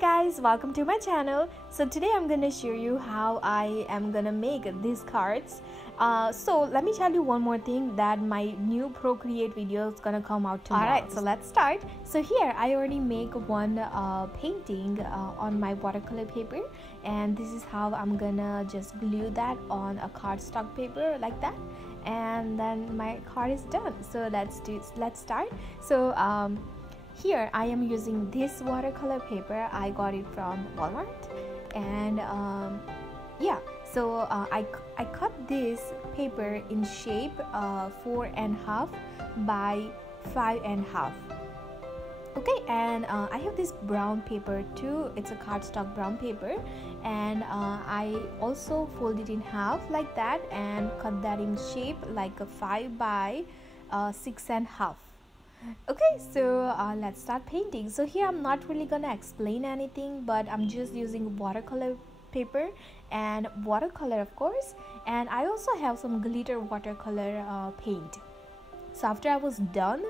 guys, welcome to my channel. So today I'm gonna show you how I am gonna make these cards. So let me tell you one more thing, that my new Procreate video is gonna come out tomorrow. Alright, so let's start. So here I already make one painting on my watercolor paper, and this is how I'm gonna just glue that on a cardstock paper like that, and then my card is done. So let's start. So here I am using this watercolor paper. I got it from Walmart, and yeah, so I cut this paper in shape 4.5 by 5.5. Okay, and I have this brown paper too. It's a cardstock brown paper, and I also fold it in half like that and cut that in shape like a 5 by 6.5. Okay, so let's start painting. So here I'm not really gonna explain anything, but I'm just using watercolor paper and watercolor, of course, and I also have some glitter watercolor paint. So after I was done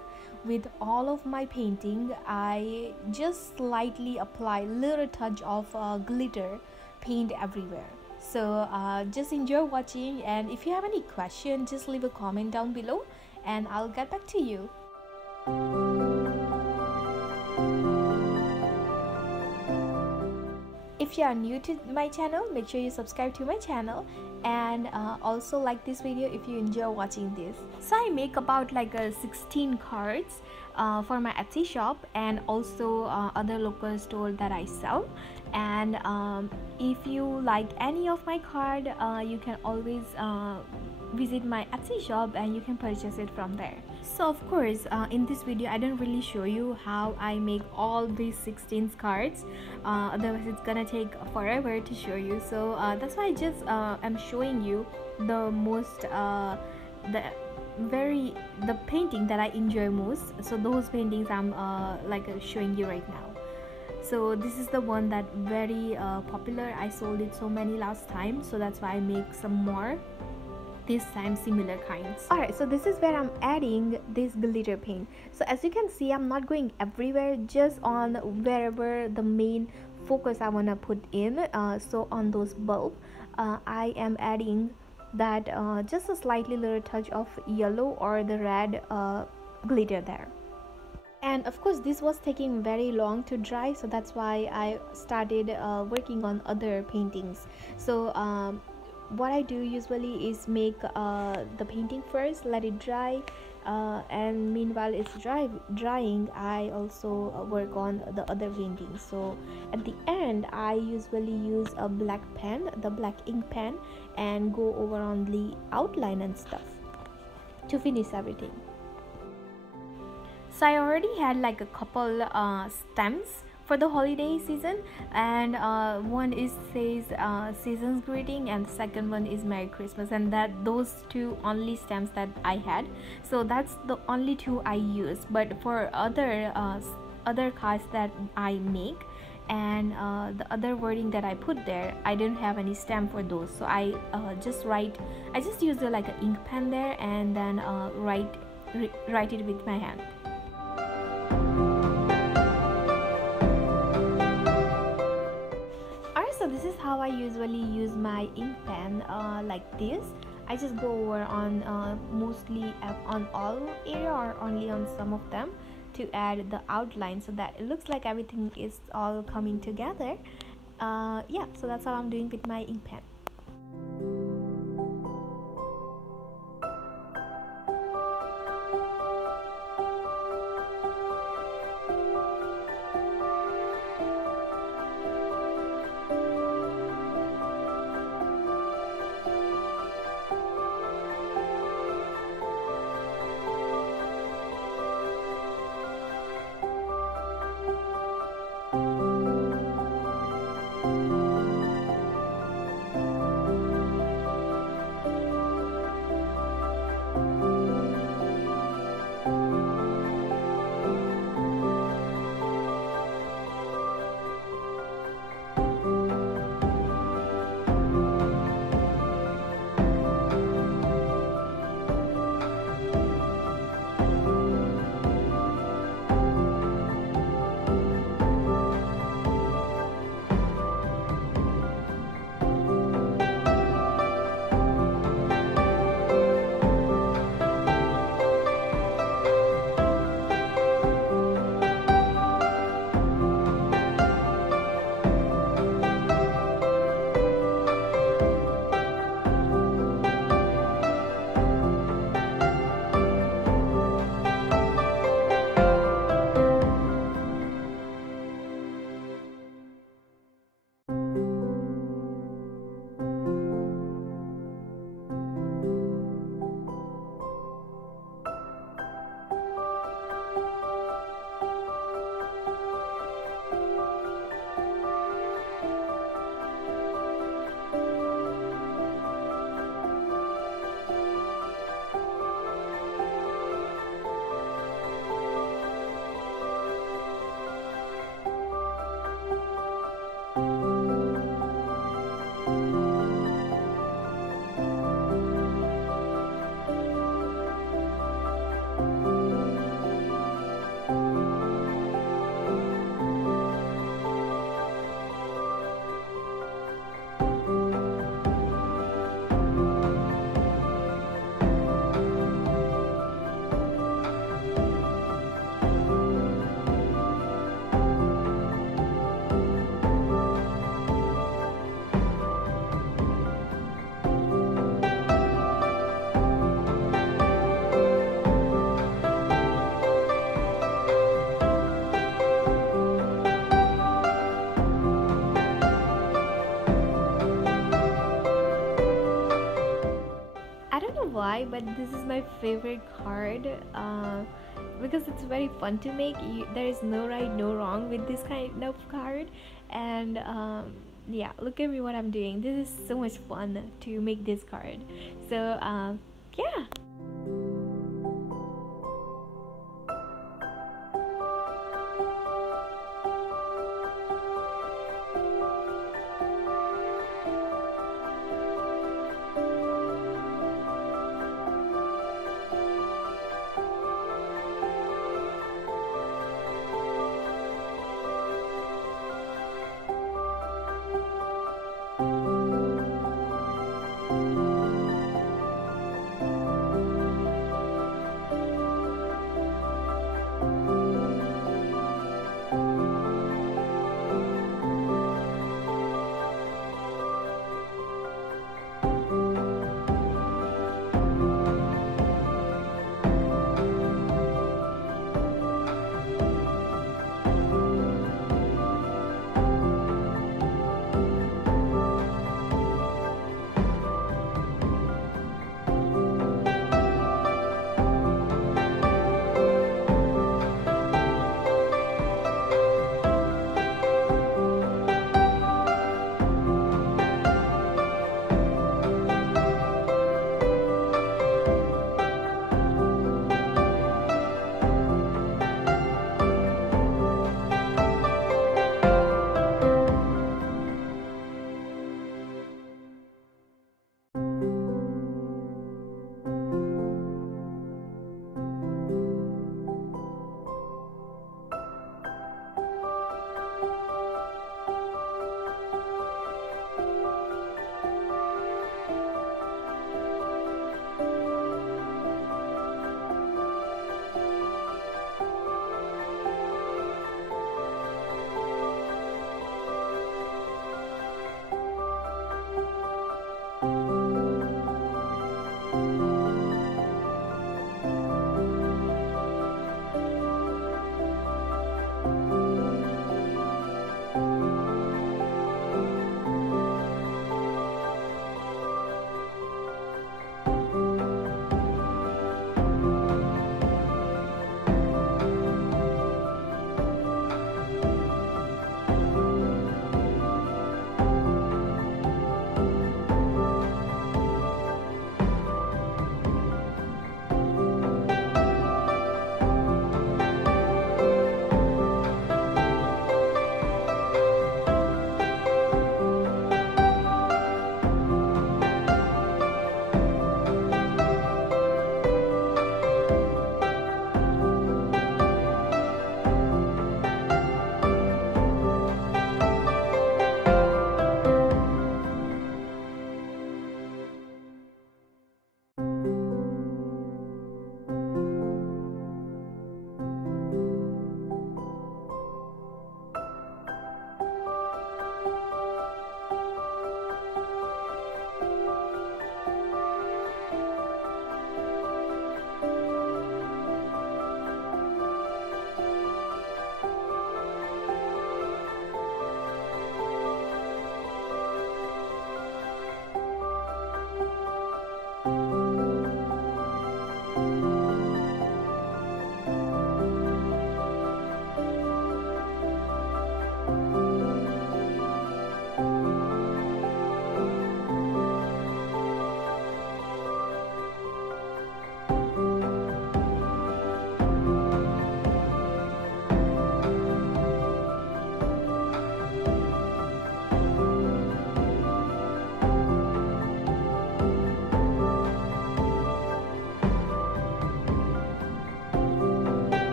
with all of my painting, I just slightly apply little touch of glitter paint everywhere. So just enjoy watching, and if you have any question, just leave a comment down below and I'll get back to you. If you are new to my channel, make sure you subscribe to my channel, and also like this video if you enjoy watching this. So I make about like 16 cards for my Etsy shop and also other local store that I sell. And if you like any of my card, you can always visit my Etsy shop and you can purchase it from there. So of course in this video I don't really show you how I make all these 16 cards, otherwise it's gonna take forever to show you. So that's why I just am showing you the most the painting that I enjoy most. So those paintings I'm showing you right now. So this is the one that very popular. I sold it so many last time, so that's why I make some more this time, similar kinds. Alright, so this is where I'm adding this glitter paint. So as you can see, I'm not going everywhere, just on wherever the main focus I want to put in. So on those bulb, I am adding that just a slightly little touch of yellow or the red glitter there. And of course this was taking very long to dry, so that's why I started working on other paintings. So what I do usually is make the painting first, let it dry, and meanwhile it's drying, I also work on the other paintings. So at the end I usually use a black pen, the black ink pen, and go over on the outline and stuff to finish everything. So I already had like a couple stems for the holiday season, and one says season's greeting, and the second one is Merry Christmas, and those two only stems that I had. So that's the only two I use. But for other cards that I make and the other wording that I put there, I didn't have any stem for those. So I just use like an ink pen there, and then write it with my hand. So this is how I usually use my ink pen, like this. I just go over on mostly on all area or only on some of them to add the outline, so that it looks like everything is all coming together. Yeah, so that's how I'm doing with my ink pen. know why, but this is my favorite card because it's very fun to make. There is no right, no wrong with this kind of card, and yeah, look at me what I'm doing. This is so much fun to make this card. So yeah.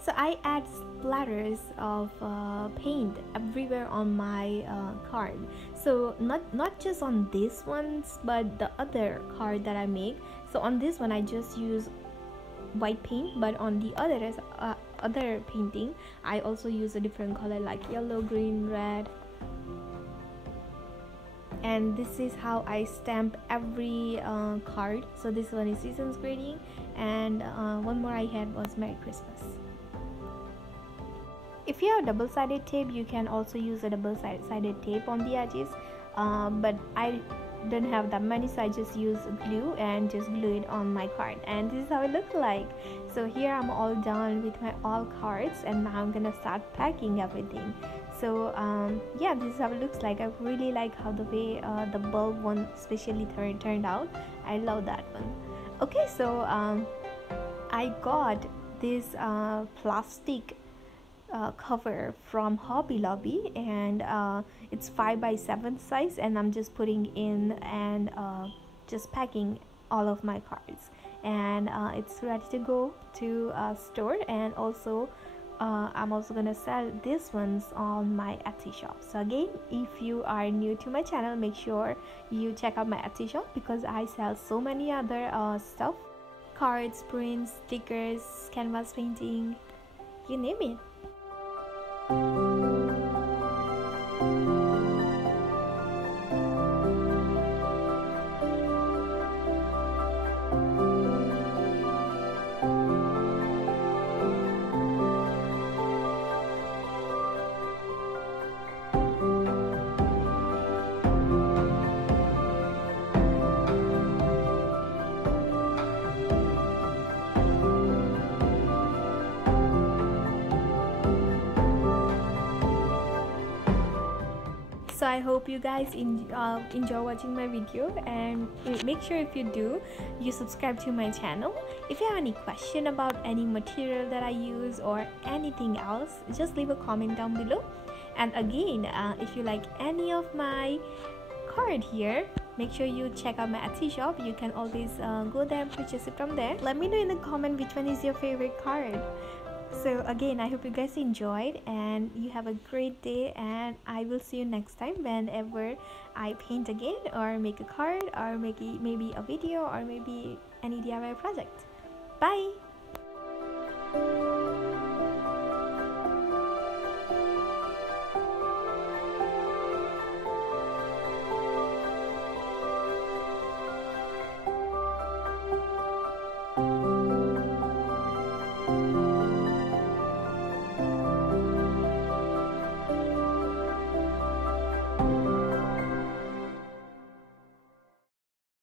So I add splatters of paint everywhere on my card. So not just on these ones, but the other card that I make. So on this one I just use white paint, but on the other painting I also use a different color like yellow, green, red. And this is how I stamp every card. So this one is season's greeting, and one more I had was Merry Christmas. If you have double-sided tape, you can also use a double-sided tape on the edges, but I don't have that many, so I just use glue and just glue it on my card, and this is how it looks like. So here I'm all done with my all cards, and now I'm gonna start packing everything. So yeah, this is how it looks like. I really like how the way the bulb one especially turned out. I love that one. Okay, so I got this plastic cover from Hobby Lobby, and it's 5x7 size, and I'm just putting in and just packing all of my cards, and it's ready to go to a store. And also I'm also gonna sell these ones on my Etsy shop. So again, if you are new to my channel, make sure you check out my Etsy shop, because I sell so many other stuff: cards, prints, stickers, canvas painting, you name it. So I hope you guys enjoy watching my video, and make sure if you do, you subscribe to my channel. If you have any question about any material that I use or anything else, just leave a comment down below. And again, if you like any of my card here, make sure you check out my Etsy shop. You can always go there and purchase it from there. Let me know in the comment which one is your favorite card. So again, I hope you guys enjoyed, and you have a great day, and I will see you next time whenever I paint again, or make a card, or maybe a video, or maybe any DIY project. Bye.